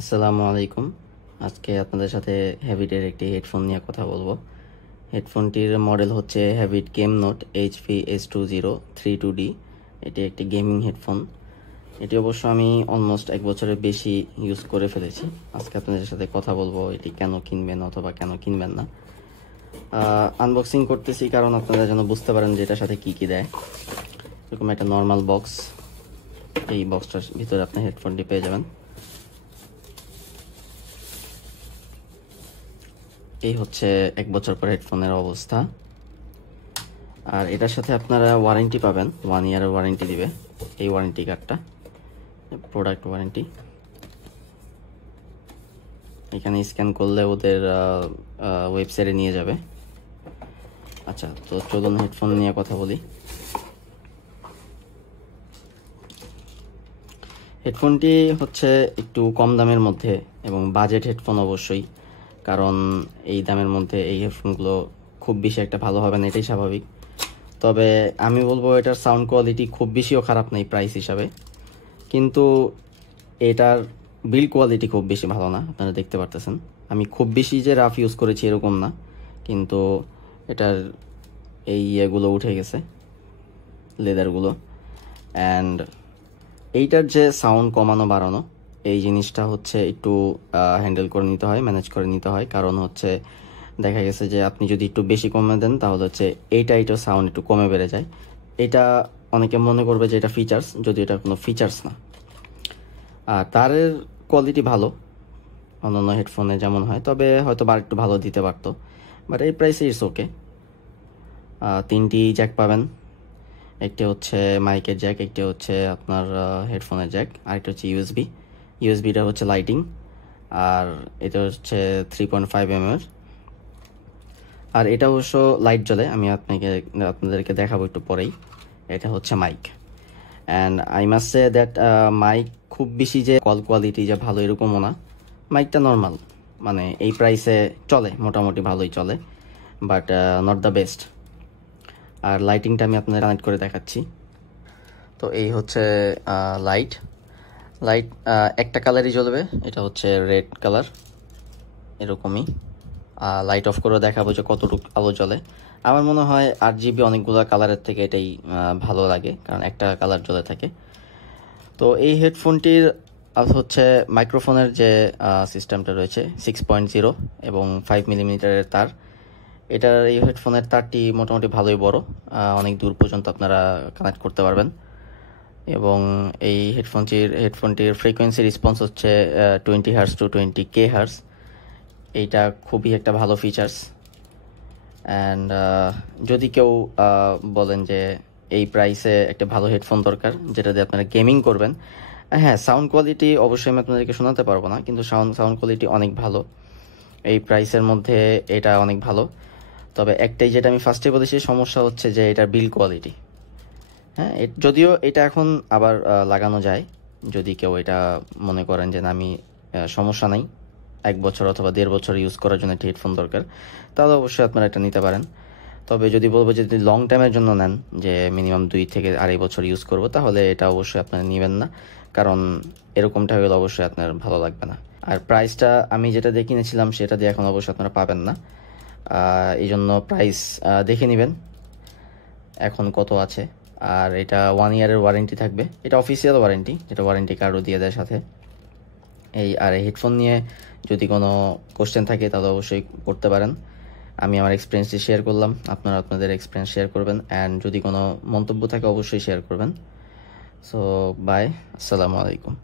আসসালামু আলাইকুম। আজকে আপনাদের সাথে হ্যাবিটের একটি হেডফোন নিয়ে কথা বলবো। হেডফোনটির মডেল হচ্ছে হ্যাবিট গেম নোট HV-S2032D। এটি একটি গেমিং হেডফোন। এটি অবশ্য আমি অলমোস্ট 1 বছরের বেশি ইউজ করে ফেলেছি। আজকে আপনাদের সাথে কথা বলবো এটি কেন কিনবেন অথবা কেন কিনবেন না। আনবক্সিং করতেছি কারণ আপনারা যেন বুঝতে পারেন যে এটার সাথে কি দেয়। এরকম একটা নর্মাল বক্স, এই বক্সটার ভিতরে আপনি হেডফোনটি পেয়ে যাবেন। এই হচ্ছে 1 বছর পর হেডফোনের অবস্থা। আর এটার সাথে আপনারা ওয়ারেন্টি পাবেন, 1 ইয়ারের ওয়ারেন্টি দিবে এই ওয়ারেন্টি কার্ডটা, প্রোডাক্ট ওয়ারেন্টি। এখানে স্ক্যান করলে ওদের ওয়েবসাইটে নিয়ে যাবে। আচ্ছা, তো চলুন হেডফোন নিয়ে কথা বলি। হেডফোনটি হচ্ছে একটু কম দামের মধ্যে এবং বাজেট হেডফোন অবশ্যই, কারণ এই দামের মধ্যে এই হেডফোনগুলো খুব বেশি একটা ভালো হবে না, এটাই স্বাভাবিক। তবে আমি বলবো এটার সাউন্ড কোয়ালিটি খুব বেশিও খারাপ নেই প্রাইস হিসাবে, কিন্তু এটার বিল্ড কোয়ালিটি খুব বেশি ভালো না। আপনারা দেখতে পারতেছেন আমি খুব বেশি যে রাফ ইউজ করেছি এরকম না, কিন্তু এটার এই ইয়েগুলো উঠে গেছে, লেদারগুলো। অ্যান্ড এইটার যে সাউন্ড কমানো বাড়ানো, এই জিনিসটা হচ্ছে একটু হ্যান্ডেল করে নিতে হয়, ম্যানেজ করে নিতে হয়। কারণ হচ্ছে দেখা গেছে যে আপনি যদি একটু বেশি কমে দেন তাহলে হচ্ছে এইটার সাউন্ড একটু কমে বেড়ে যায়। এটা অনেকে মনে করবে যে এটা ফিচার্স, যদি এটা কোনো ফিচার্স না। আর তারের কোয়ালিটি ভালো অন্যান্য হেডফোনে যেমন হয়, তবে হয়তো আর একটু ভালো দিতে পারতো, বাট এই প্রাইসে ইটস ওকে। 3টি জ্যাক পাবেন, একটি হচ্ছে মাইকের জ্যাক, একটি হচ্ছে আপনার হেডফোনের জ্যাক, আরেকটা হচ্ছে ইউএসবিটা হচ্ছে লাইটিং, আর এটা হচ্ছে 3.5 mm এর। আর এটা অবশ্য লাইট জ্বলে, আমি আপনাদেরকে দেখাবো একটু পরেই। এটা হচ্ছে Mike, and I must say that Mike খুব বেশি যে কল কোয়ালিটি যে ভালো এরকমও না। মাইকটা নর্মাল, মানে এই প্রাইসে চলে, মোটামুটি ভালোই চলে, বাট নট দ্য বেস্ট। আর লাইটিংটা আমি আপনাদের কানেক্ট করে দেখাচ্ছি। তো এই হচ্ছে লাইট লাইট একটা কালারই জ্বলবে, এটা হচ্ছে রেড কালার, এরকমই। লাইট অফ করে দেখাবো যে কতটুকু আলো জ্বলে। আমার মনে হয় RGB অনেকগুলো কালারের থেকে এটাই ভালো লাগে, কারণ একটা কালার জ্বলে থাকে। তো এই হেডফোনটির হচ্ছে মাইক্রোফোনের যে সিস্টেমটা রয়েছে 6.0 এবং 5 mm তার। এটার এই হেডফোনের তারটি মোটামুটি ভালোই বড়, অনেক দূর পর্যন্ত আপনারা কানেক্ট করতে পারবেন। এবং এই হেডফোনটির ফ্রিকোয়েন্সি রেসপন্স হচ্ছে 20 Hz to 20 kHz। এইটা খুবই একটা ভালো ফিচার্স। অ্যান্ড যদি কেউ বলেন যে এই প্রাইসে একটা ভালো হেডফোন দরকার যেটা দিয়ে আপনারা গেমিং করবেন, হ্যাঁ, সাউন্ড কোয়ালিটি অবশ্যই আমি আপনাদেরকে শোনাতে পারবো না, কিন্তু সাউন্ড কোয়ালিটি অনেক ভালো এই প্রাইসের মধ্যে, এটা অনেক ভালো। তবে একটাই, যেটা আমি ফার্স্টে বলেছি, সমস্যা হচ্ছে যে এটার বিল্ড কোয়ালিটি। হ্যাঁ, যদিও এটা এখন আবার লাগানো যায়, যদি কেউ এটা মনে করেন যে না, আমি সমস্যা নাই, 1 বছর অথবা 1.5 বছর ইউজ করার জন্য একটি হেডফোন দরকার, তাহলে অবশ্যই আপনারা এটা নিতে পারেন। তবে যদি বলবো যে যদি লং টাইমের জন্য নেন, যে মিনিমাম 2 থেকে 2.5 বছর ইউজ করব, তাহলে এটা অবশ্যই আপনারা নেবেন না, কারণ এরকমটা হলে অবশ্যই আপনার ভালো লাগবে না। আর প্রাইসটা আমি যেটা দিয়ে কিনেছিলাম সেটা দিয়ে এখন অবশ্যই আপনারা পাবেন না, এই জন্য প্রাইস দেখে নেবেন এখন কত আছে। আর এটা 1 ইয়ারের ওয়ারেন্টি থাকবে, এটা অফিসিয়াল ওয়ারেন্টি, যেটা ওয়ারেন্টি কার্ডও দিয়ে দেয় সাথে। এই হেডফোন নিয়ে যদি কোনো কোশ্চেন থাকে তাহলে অবশ্যই করতে পারেন। আমি আমার এক্সপিরিয়েন্সটি শেয়ার করলাম, আপনারা আপনাদের এক্সপিরিয়েন্স শেয়ার করবেন, অ্যান্ড যদি কোনো মন্তব্য থাকে অবশ্যই শেয়ার করবেন। সো বাই, আসসালামু আলাইকুম।